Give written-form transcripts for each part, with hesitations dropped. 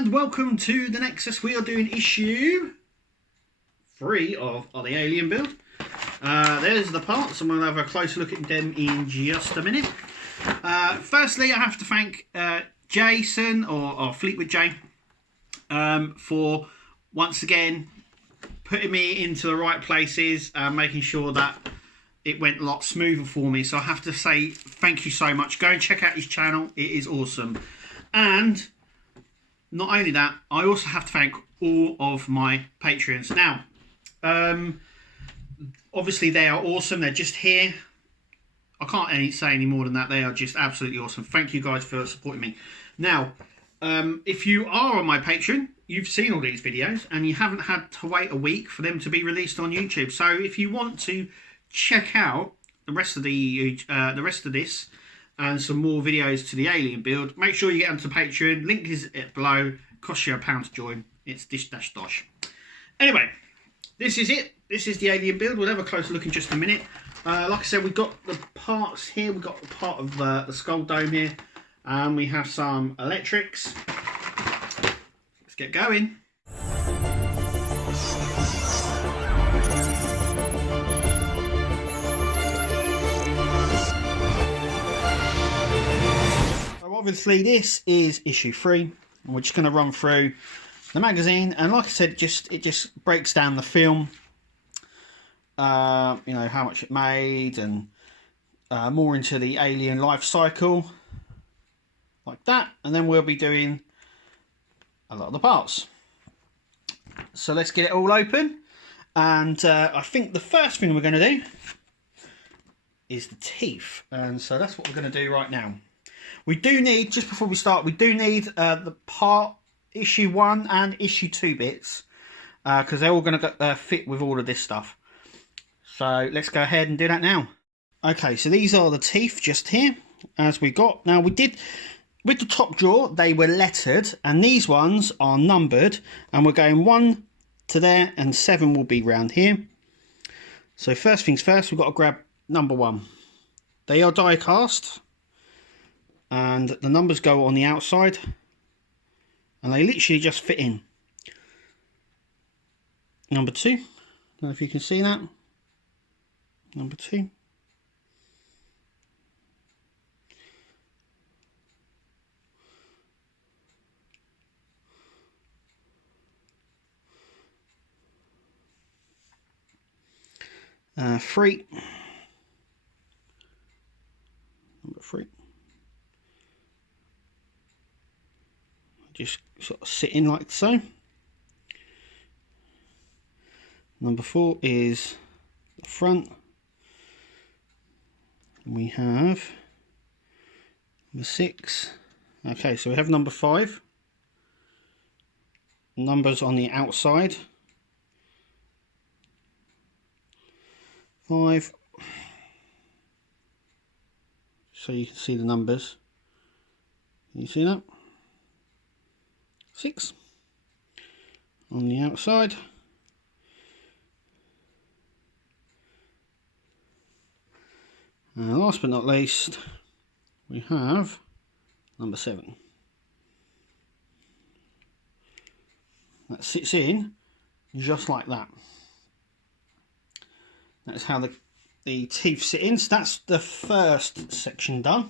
And welcome to the Nexus. We are doing issue 3 of the Alien build. There's the parts, and we'll have a closer look at them in just a minute. Firstly, I have to thank Jason, or Fleetwood J, for once again putting me into the right places and making sure that it went a lot smoother for me. So I have to say thank you so much. Go and check out his channel. It is awesome. And not only that, I also have to thank all of my Patreons. Now, obviously they are awesome. They're just here. I can't say any more than that. They are just absolutely awesome. Thank you guys for supporting me. Now, if you are on my Patreon, you've seen all these videos and you haven't had to wait a week for them to be released on YouTube. So if you want to check out the rest of this and some more videos to the Alien build, make sure you get onto Patreon. Link is below. Costs you £1 to join. It's dish-dash-dosh. Anyway, this is it. This is the Alien build. We'll have a closer look in just a minute. Like I said, we've got the parts here. We've got the part of the skull dome here. And we have some electrics. Let's get going. Obviously this is issue 3, and we're just going to run through the magazine, and like I said, it just breaks down the film, you know, how much it made, and more into the Alien life cycle, like that. And then we'll be doing a lot of the parts. So let's get it all open, and I think the first thing we're going to do is the teeth, and so that's what we're going to do right now. We do need, just before we start, we do need the part issue 1 and issue 2 bits, because they're all going to fit with all of this stuff. So let's go ahead and do that now. Okay, so these are the teeth just here, as we got. Now we did, with the top jaw, they were lettered, and these ones are numbered, and we're going 1 to there, and 7 will be round here. So first things first, we've got to grab number 1. They are die cast, and the numbers go on the outside, and they literally just fit in. Number 2, I don't know if you can see that. Number 2. Three. Number 3. Just sort of sit in like so. Number 4 is the front. We have number 6. Okay, so we have number 5. Numbers on the outside. 5. So you can see the numbers. Can you see that? 6 on the outside. And last but not least, we have number 7. That sits in just like that. That's how the teeth sit in. So that's the first section done.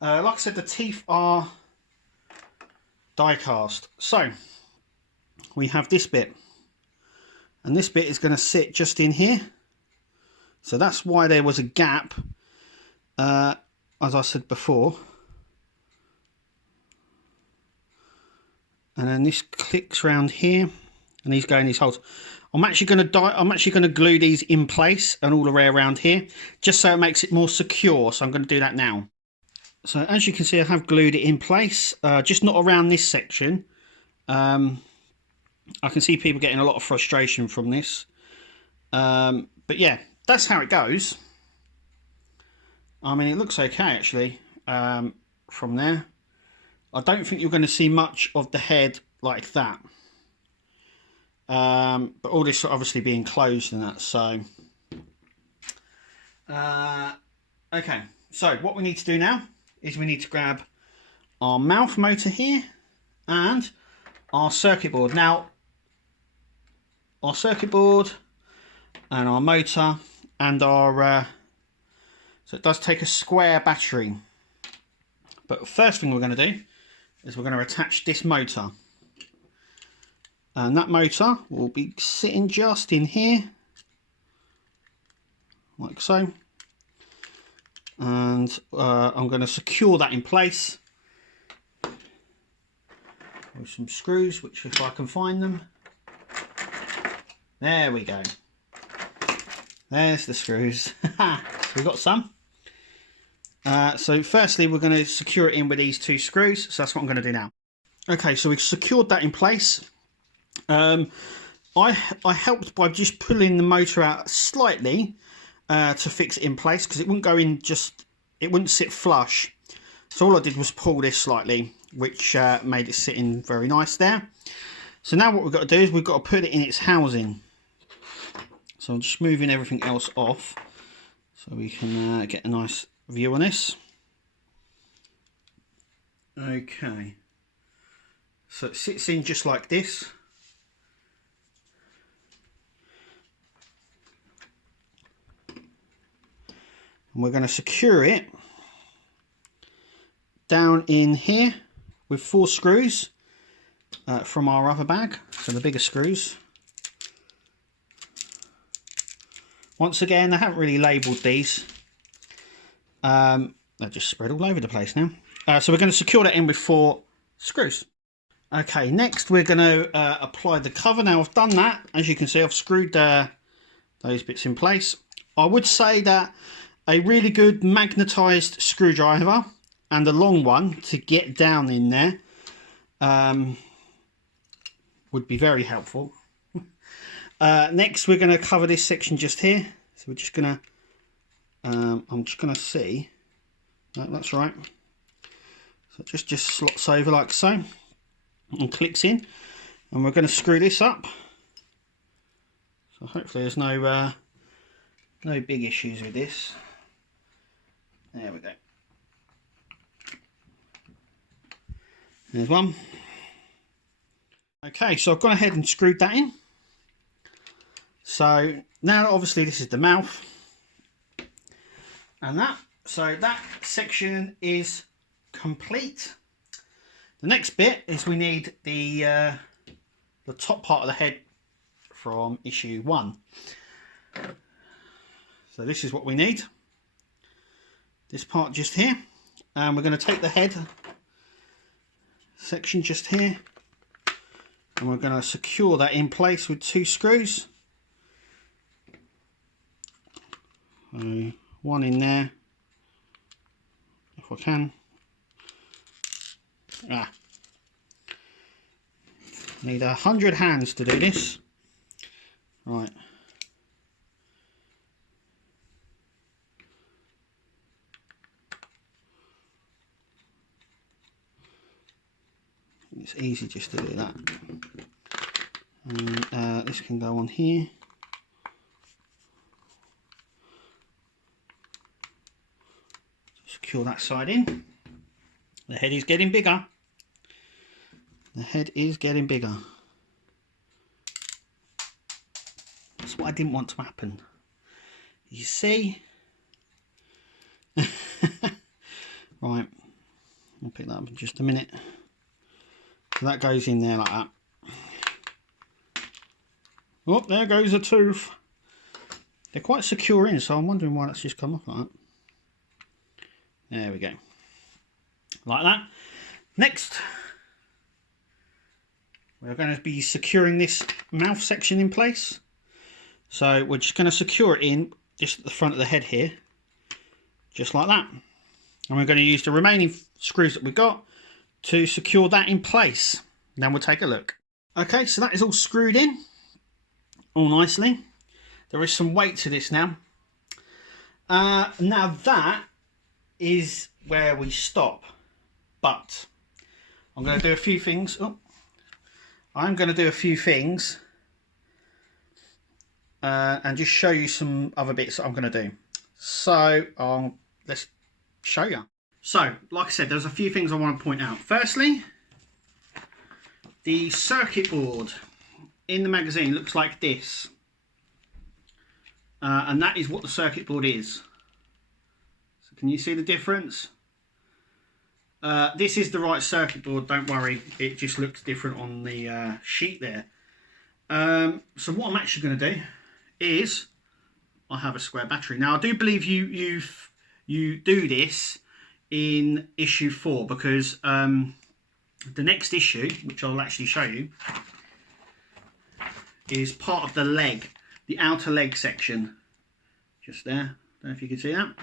Like I said, the teeth are die cast. So we have this bit, and this bit is going to sit just in here. So that's why there was a gap, as I said before. And then this clicks around here, and these go in these holes. I'm actually going to glue these in place and all the way around here, just so it makes it more secure. So I'm going to do that now. So as you can see, I have glued it in place, just not around this section. I can see people getting a lot of frustration from this. But yeah, that's how it goes. I mean, it looks okay actually from there. I don't think you're going to see much of the head like that. But all this obviously being closed and that, so. Okay, so what we need to do now is we need to grab our mouth motor here, and our circuit board. Now, our circuit board and our motor and our so it does take a square battery, but first thing we're going to do is we're going to attach this motor, and that motor will be sitting just in here like so, and I'm going to secure that in place with some screws, which if I can find them, there we go, there's the screws. So we've got some. So firstly we're going to secure it in with these 2 screws, so that's what I'm going to do now. Okay, so we've secured that in place. I helped by just pulling the motor out slightly to fix it in place, because it wouldn't go in, it wouldn't sit flush. So all I did was pull this slightly, which made it sit in very nice there. So now what we've got to do is we've got to put it in its housing. So I'm just moving everything else off so we can get a nice view on this. Okay, so it sits in just like this. And we're going to secure it down in here with 4 screws from our other bag, so the bigger screws. Once again, I haven't really labelled these. They're just spread all over the place now. So we're going to secure that in with 4 screws. Okay, next we're going to apply the cover. Now I've done that. As you can see, I've screwed those bits in place. I would say that a really good magnetised screwdriver and a long one to get down in there would be very helpful. Next we're going to cover this section just here. So we're just going to, I'm just going to see, no, that's right. So it just slots over like so and clicks in, and we're going to screw this up. So hopefully there's no big issues with this. There we go. There's one. Okay, so I've gone ahead and screwed that in. So now obviously this is the mouth, and so that section is complete. The next bit is we need the top part of the head from issue 1. So this is what we need. This part just here, and we're going to take the head section just here, and we're going to secure that in place with 2 screws. So one in there, if I can. Need 100 hands to do this. Right. It's easy just to do that. And this can go on here. Secure that side in. The head is getting bigger. The head is getting bigger. That's what I didn't want to happen. You see? Right. I'll pick that up in just a minute. So that goes in there like that. Oh, there goes a tooth. They're quite secure in, so I'm wondering why that's just come off like that. There we go. Like that. Next, we're going to be securing this mouth section in place. So we're just going to secure it in just at the front of the head here. Just like that. And we're going to use the remaining screws that we've got to secure that in place. Then we'll take a look. Okay, so that is all screwed in all nicely. There is some weight to this now. Now that is where we stop, but I'm going to do a few things. I'm going to do a few things and just show you some other bits that I'm going to do. So let's show you. So like I said, there's a few things I want to point out. Firstly, The circuit board in the magazine looks like this, and that is what the circuit board is. So can you see the difference? This is the right circuit board, don't worry, it just looks different on the sheet there. So what I'm actually going to do is I have a square battery. Now I do believe you do this in issue 4, because the next issue, which I'll actually show you, is part of the leg, the outer leg section, just there. Don't know if you can see that.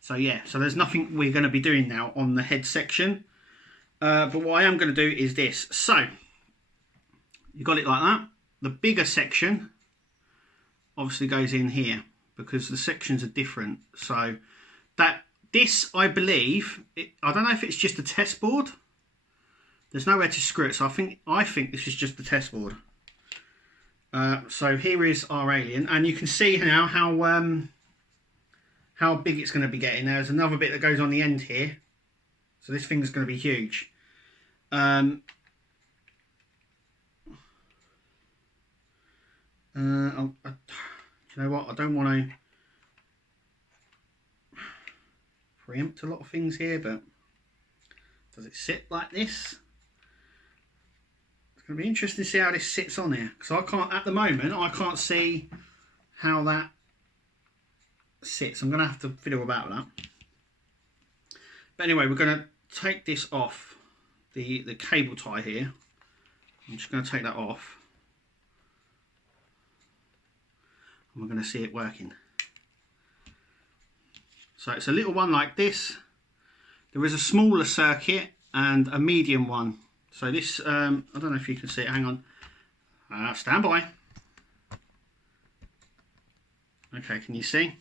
So yeah, so there's nothing we're going to be doing now on the head section, but what I am going to do is this. So you got it like that. The bigger section obviously goes in here because the sections are different. So that this, I believe, I don't know if it's just a test board. There's nowhere to screw it, so I think this is just the test board. So here is our alien, and you can see now how big it's going to be getting. There's another bit that goes on the end here, so this thing's going to be huge. You know what? I don't want to preempt a lot of things here, but does it sit like this? It's going to be interesting to see how this sits on here, because I can't, at the moment, I can't see how that sits. I'm going to have to fiddle about with that. But anyway, we're going to take this off the cable tie here. I'm just going to take that off, and we're going to see it working. So it's a little one like this. There is a smaller circuit and a medium one. So this, I don't know if you can see it, hang on. Stand by. Okay, can you see?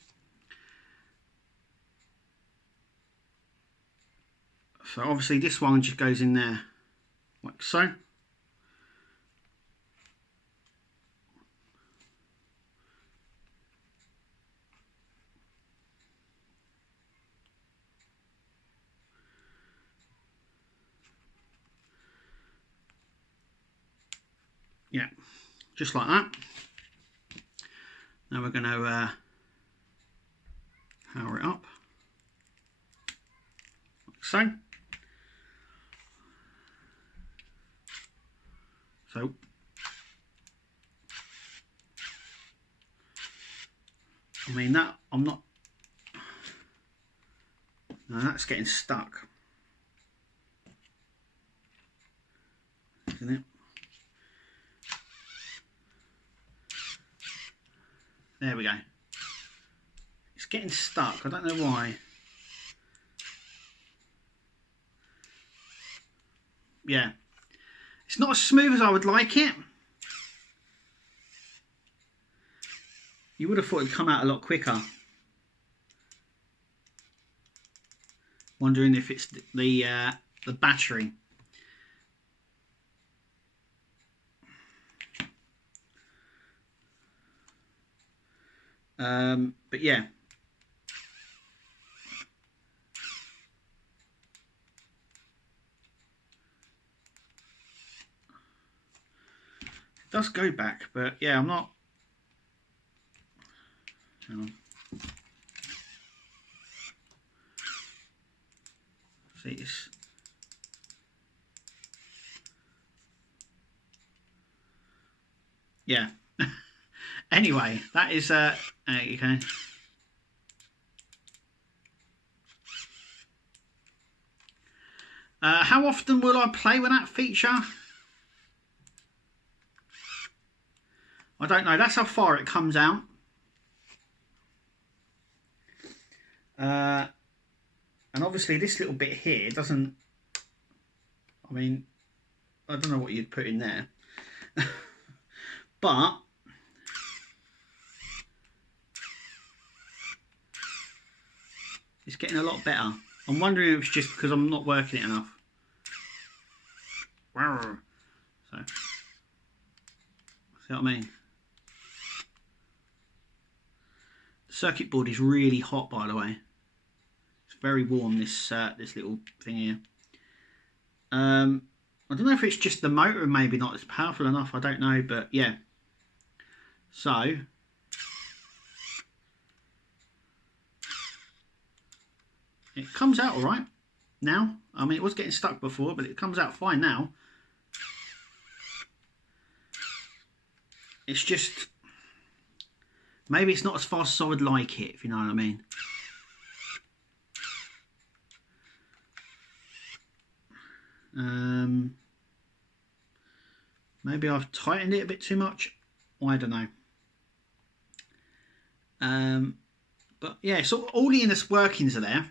So obviously this one just goes in there, like so. Yeah, just like that. Now we're going to power it up, like so. So I mean that I'm not. No, that's getting stuck, isn't it? There we go. It's getting stuck. I don't know why. Yeah. It's not as smooth as I would like it. You would have thought it'd come out a lot quicker. Wondering if it's the battery. But yeah. It does go back, but yeah, I'm not. Hang on. See, it's. Yeah. Anyway, that is there you go. How often will I play with that feature? I don't know. That's how far it comes out. And obviously this little bit here doesn't, I mean, I don't know what you'd put in there. But it's getting a lot better. I'm wondering if it's just because I'm not working it enough. So, see what I mean? The circuit board is really hot, by the way. It's very warm, this this little thing here. I don't know if it's just the motor, maybe not as powerful enough, I don't know, but yeah. So it comes out all right now. I mean, it was getting stuck before, but it comes out fine now. It's just, maybe it's not as fast as I would like it, if you know what I mean. Maybe I've tightened it a bit too much. I don't know. But yeah, so all the inner workings are there.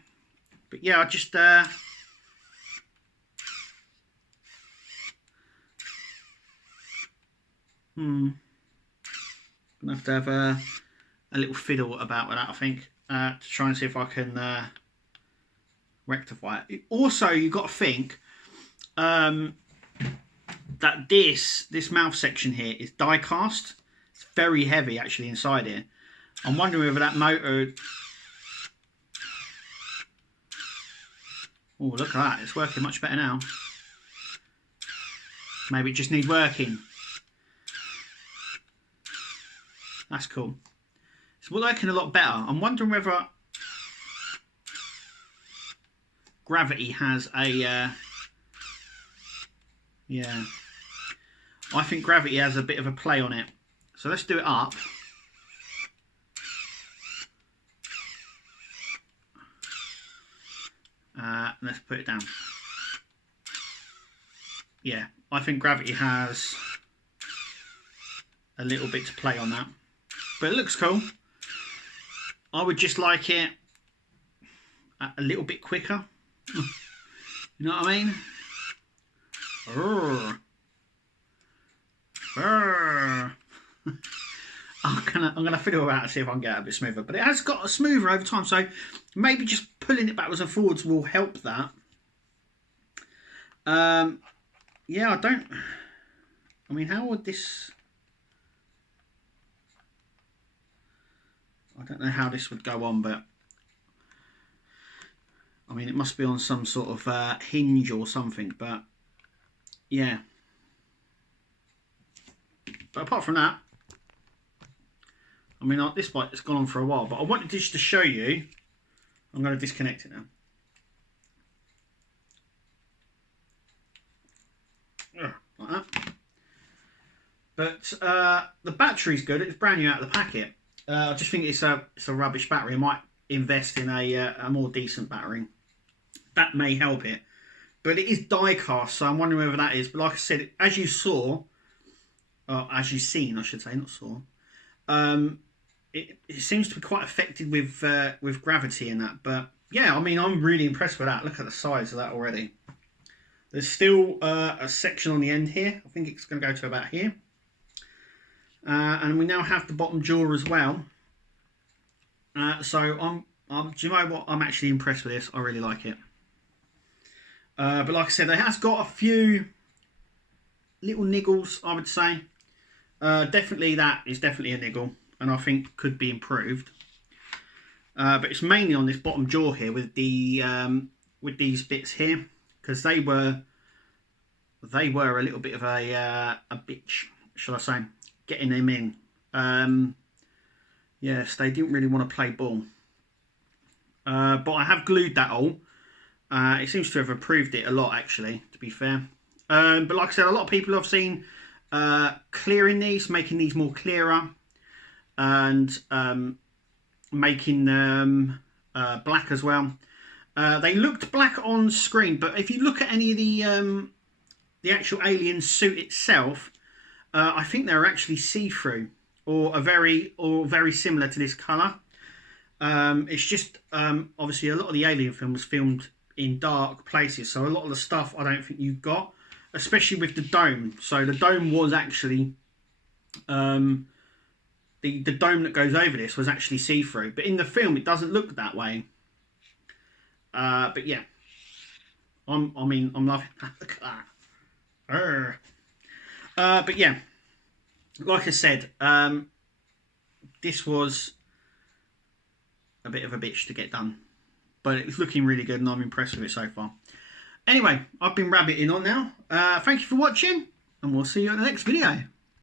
But yeah, I just gonna have to have a little fiddle about with that, I think, to try and see if I can rectify it. Also, you've got to think that this mouth section here is die cast. It's very heavy actually inside here. I'm wondering whether that motor... Oh, look at that. It's working much better now. Maybe it just needs working. That's cool. It's working a lot better. I'm wondering whether gravity has a... yeah. I think gravity has a bit of a play on it. So let's do it up. Let's put it down. Yeah, I think gravity has a little bit to play on that. But it looks cool. I would just like it a little bit quicker. You know what I mean? I'm gonna figure out to see if I can get it a bit smoother, but it has got a smoother over time, so maybe just pulling it backwards and forwards will help that. Yeah, I mean, how would this... I don't know how this would go on, but I mean, it must be on some sort of hinge or something, but yeah. But apart from that, I mean, this bike has gone on for a while, but I wanted just to show you. I'm going to disconnect it now. Like that. But the battery's good. It's brand new out of the packet. I just think it's a rubbish battery. I might invest in a more decent battery. That may help it. But it is die cast, so I'm wondering whether that is. But like I said, as you saw, as you've seen, I should say, not saw. It seems to be quite affected with gravity in that. But yeah, I mean, I'm really impressed with that. Look at the size of that already. There's still a section on the end here. I think it's going to go to about here. And we now have the bottom jaw as well. So do you know what? I'm actually impressed with this. I really like it. But like I said, it has got a few little niggles, I would say. Definitely that is definitely a niggle, and I think could be improved. But it's mainly on this bottom jaw here with the with these bits here, because they were a little bit of a bitch, shall I say, getting them in. Yes, they didn't really want to play ball. But I have glued that all. It seems to have improved it a lot, actually, to be fair. But like I said, a lot of people I've seen clearing these, making these more clearer, and making them black as well. They looked black on screen, but if you look at any of the actual alien suit itself, I think they're actually see-through, or very similar to this colour. It's just obviously a lot of the Alien film was filmed in dark places, so a lot of the stuff I don't think you got, especially with the dome. So the dome was actually the dome that goes over this was actually see-through, but in the film it doesn't look that way. But yeah, I'm loving that. Look at that. But yeah, like I said, this was a bit of a bitch to get done, but it's looking really good and I'm impressed with it so far. Anyway, I've been rabbiting on now. Thank you for watching, and we'll see you in the next video.